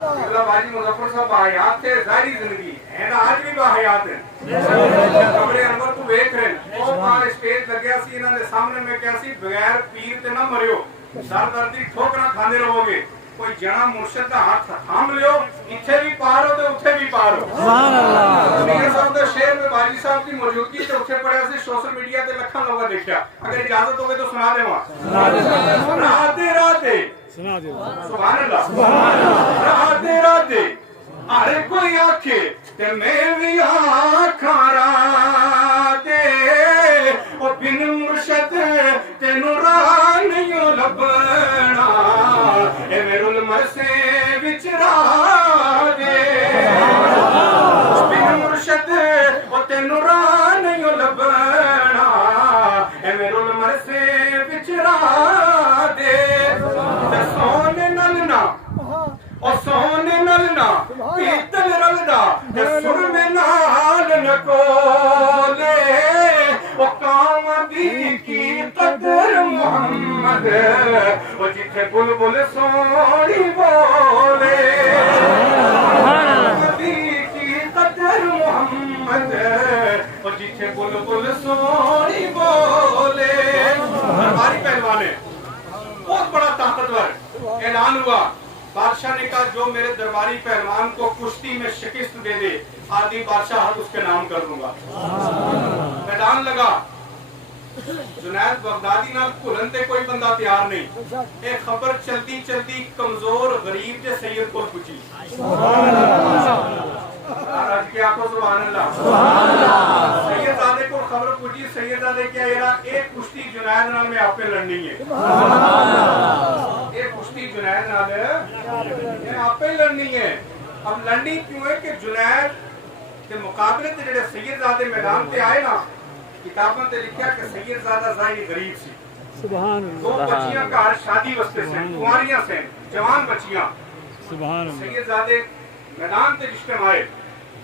बाजी मुजफ्फर साहब बाहयात थे, ज़ाहिरी जिंदगी है ना, आज भी बाहयात है। कमरे अंदर तू देख रहे ओ पार स्टेज लग्या सी, इन्हां दे सामने मैं क्या सी, बगैर पीर ते ना मरियो, सर दर्दी ठोकरा खांदे रहोगे। कोई जना मुर्शिद दा हाथ थाम लियो, इत्थे भी पार हो ते उत्थे भी पार हो। सुभान अल्लाह। मीर साहब दे शेर में बाजी साहब की मौजूदगी ते उत्थे पड़िया सी, सोशल मीडिया ते लखां लोगा देखया। अगर इजाजत होवे तो सुना देवां। राधे राधे सुना दे। सुभान अल्लाह। सुभान अल्लाह। राधे राधे हर कोई आखे ते मैं भी आखां राधे, ओ बिन मुर्शिद तेनू राह नहीं लभना, ए मेरुल मरसे विच राधे, बिन मुर्शिद ओ तेनू राह नहीं लभना, ए मेरुल मरसे विच राधे। सोने नलना और सोने नलना पीतल रलना सुर में नाल नकोले, ओ कामदी की कदर मोहम्मद, ओ जिथे बुलबुल सोनी बोले, कामदी की कदर मोहम्मद, ओ जिथे बुलबुल सोनी बोले। हमारी पहलवान है बहुत बड़ा ताकतवर, ऐलान हुआ बादशाह ने कहा जो मेरे दरबारी पहलवान को कुश्ती में शिकस्त दे दे, आदि बादशाह हाथ उसके नाम कर दूंगा। मैदान लगा, जुनैद बगदादी नाल भुलन ते कोई बंदा तैयार नहीं। एक खबर चलती चलती कमजोर गरीब जे सैयद को पूछी, सैयदजादे को खबर पूछी, सैयदजादे क्या यारा एक कुश्ती जुनैद नाल में आपे लड़नी है, एक कुश्ती जुनैद नाल आपे लड़नी है। अब लड़नी क्यों है कि जुनैद के मुकाबले ते जेड़े सैयदजादे मैदान पे आए ना, किताबों ते लिखा कि सैयदजादा ज़ाहिर गरीब सी, सुभान अल्लाह, दो बच्चियां घर शादी वास्ते से कुंवारियां से जवान बच्चियां, सुभान अल्लाह, सैयदजादे मैदान पे रिश्ते आए।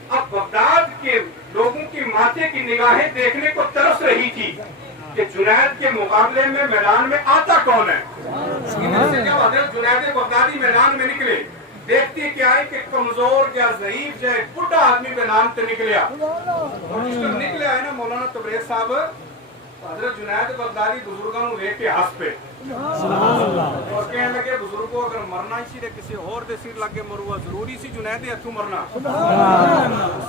अब बगदाद के लोगों की माथे की निगाहें देखने को तरस रही थी कि जुनैद के मुकाबले में मैदान में आता कौन है। जब हजरत जुनैद बगदादी मैदान में निकले, देखती क्या है कि कमजोर या ज़ईफ या बुढ़ा आदमी मैदान से निकलिया, और जिसको निकले है ना मौलाना तबरेज़ साहब, हजरत जुनैद बगदादी बुजुर्गों को देख के हंस पे और कहने लगे बुजुर्गों अगर मरना ही सी किसी और दे सिर लगे मरुआ जरूरी सी जुनैद दे हथों मरना।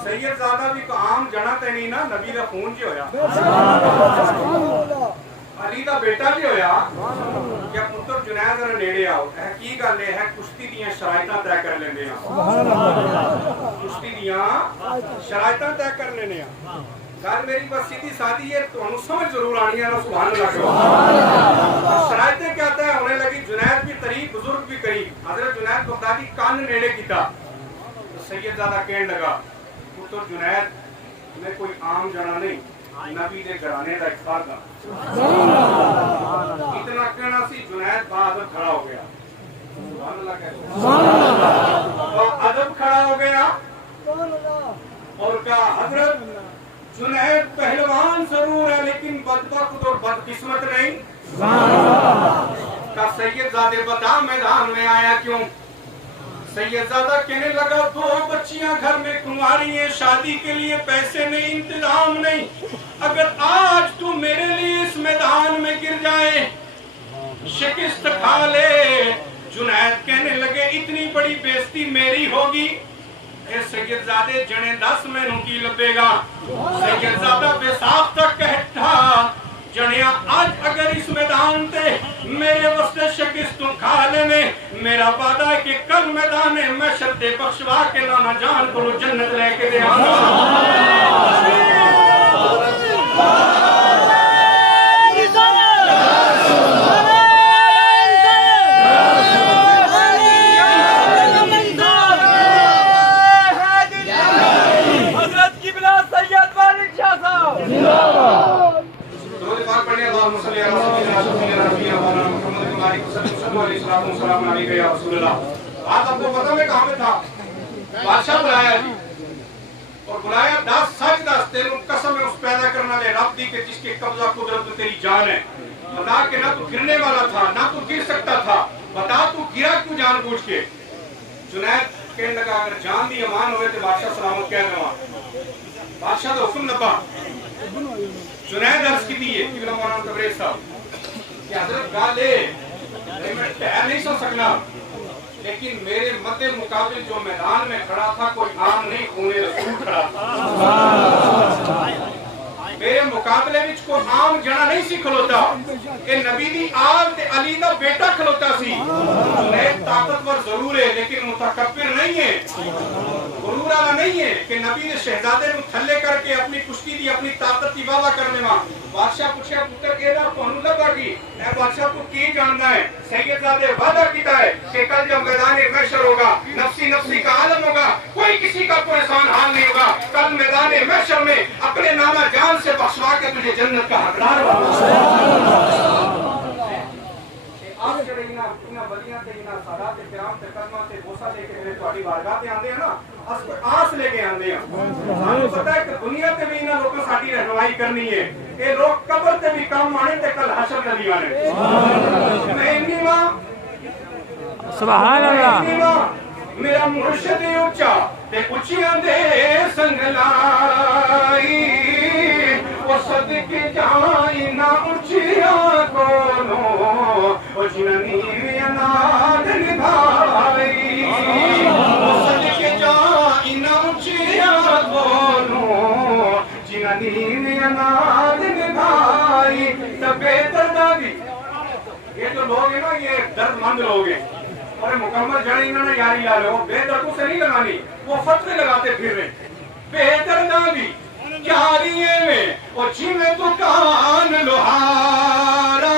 सैयदजादा भी तो आम जना ते नहीं ना, नबी दा खून जी होया, अली दा बेटा भी होया, क्या पुत्र जुनैद दे नेड़े आओ। है की गल है कुश्ती दियां शराइतां तय कर लेंदे आ, कुश्ती दियां शराइतां तय कर लेने आ। गल मेरी बस सीधी सादी है, तुहानू समझ जरूर आनी है ना, सुभान अल्लाह। शराइतें क्या तय होने लगी, जुनैद भी करीब बुजुर्ग भी करीब, हजरत जुनैद बगदादी कान नेड़े कीता तो सैयदजादा कहने लगा पुत्र जुनैद मैं कोई आम जना नहीं, नबी दे घराने दा एक फर्द हां। इतना कहना सी जुनैद बादल खड़ा हो गया, सुभान अल्लाह कहते, सुभान अल्लाह, अदब खड़ा हो गया और कहा हजरत जुनैद पहलवान जरूर है लेकिन बदबख्त और बदकिस्मत नहीं। का सैयदजादे बता मैदान में आया क्यों। सैयदजादा कहने लगा दो बच्चियां घर में कुंवारी हैं, शादी के लिए पैसे नहीं, इंतजाम नहीं, अगर आज तू मेरे लिए इस मैदान में गिर जाए, शिकस्त खा ले। जुनैद कहने लगे इतनी बड़ी बेइज्जती मेरी होगी, सैयदजादे जने 10 मैनू की लबेगा। सैयदजादा बेसाख तक कहता जनिया आज अगर इस मैदान ते मेरे वास्ते शिकस्त खा लेने, मेरा वादा है कि कल मैदान महशर ते बख्शवा के नाना जान को जन्नत लेके दे आपको पता मैं कहां पे था, बादशाह बुलाया जी और बुलाया 10 सच 10 तेनू कसम है उस पैदा करने वाले रब दी के जिसके कब्जा कुदरत में तेरी जान है। बता के ना तू गिरने वाला था ना तू गिर सकता था, बता तू गिरा क्यों जानबूझ के। जुनैद کہنے لگا اگر جان دی امان ہوئے تو بادشاہ سلامت کہہ دوا بادشاہ دا حکم نبا جنید عرض کی دیئے ابن مولانا تبریز صاحب کہ حضرت گالے میں ٹہر نہیں سو سکنا لیکن میرے مد مقابل جو میدان میں کھڑا تھا کوئی عام نہیں خون رسول کھڑا تھا میرے مقابلے وچ کوئی عام جنا نہیں سی کھلوتا کہ نبی دی آل تے علی دا بیٹا کھلوتا سی جنید طاقتور ضرور ہے لیکن متکبر نہیں ہے غرور والا نہیں ہے کہ نبی نے شہزادے نو تھلے کر کے اپنی کشتی دی اپنی طاقت دی واہ کرنے ماں بادشاہ پوچھا پتر کہدا تانوں لبا کی اے بادشاہ تو کی جاندا ہے سیدزادے وعدہ کیتا ہے کہ کل جب میدان محشر ہوگا نفسی نفسی کا عالم ہوگا کوئی کسی کا پریشان حال نہیں ہوگا کل میدان محشر میں اپنے نانا جان سے بخشوا کے تجھے جنت کا حقدار بناؤں آپ جڑے انہاں ولیاں تے انہاں سادات تے پیام تے کلمہ تے بوسا لے کے میرے تہاڈی بارگاہ تے آندے ہیں نا آس لے کے آندے ہیں سانوں پتہ ہے کہ دنیا تے بھی انہاں لوکاں ساڈی رہنمائی کرنی ہے اے لوگ قبر تے بھی کام آنے تے کل حشر تے بھی آنے میں انی ماں سبحان اللہ میرا مرشد اونچا تے اونچیاں دے سنگ لائی وہ صدقے جائیں نہ اونچیاں کولوں وہ جننی اناد نبھائی وہ صدقے جائیں نہ اونچیاں کولوں جننی اناد نبھائی تبے دردہ دی یہ جو لوگ ہیں نا یہ درد مند لوگ ہیں اور مکمل جڑے انہوں نے یاری لا لے وہ بے دردوں سے نہیں لگانی وہ فتوے لگاتے پھر رہے بے دردہ دی یاریے میں وہ جیوے دکان لوہارا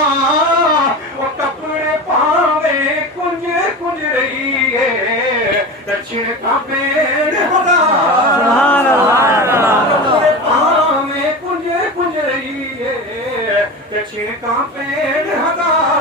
وہ کپڑے پاوے کنج کنج رہی ہے دچھن کا پیڑ ہزارا کپڑے پاوے کنج کنج رہی ہے دچھن کا پیڑ ہزارا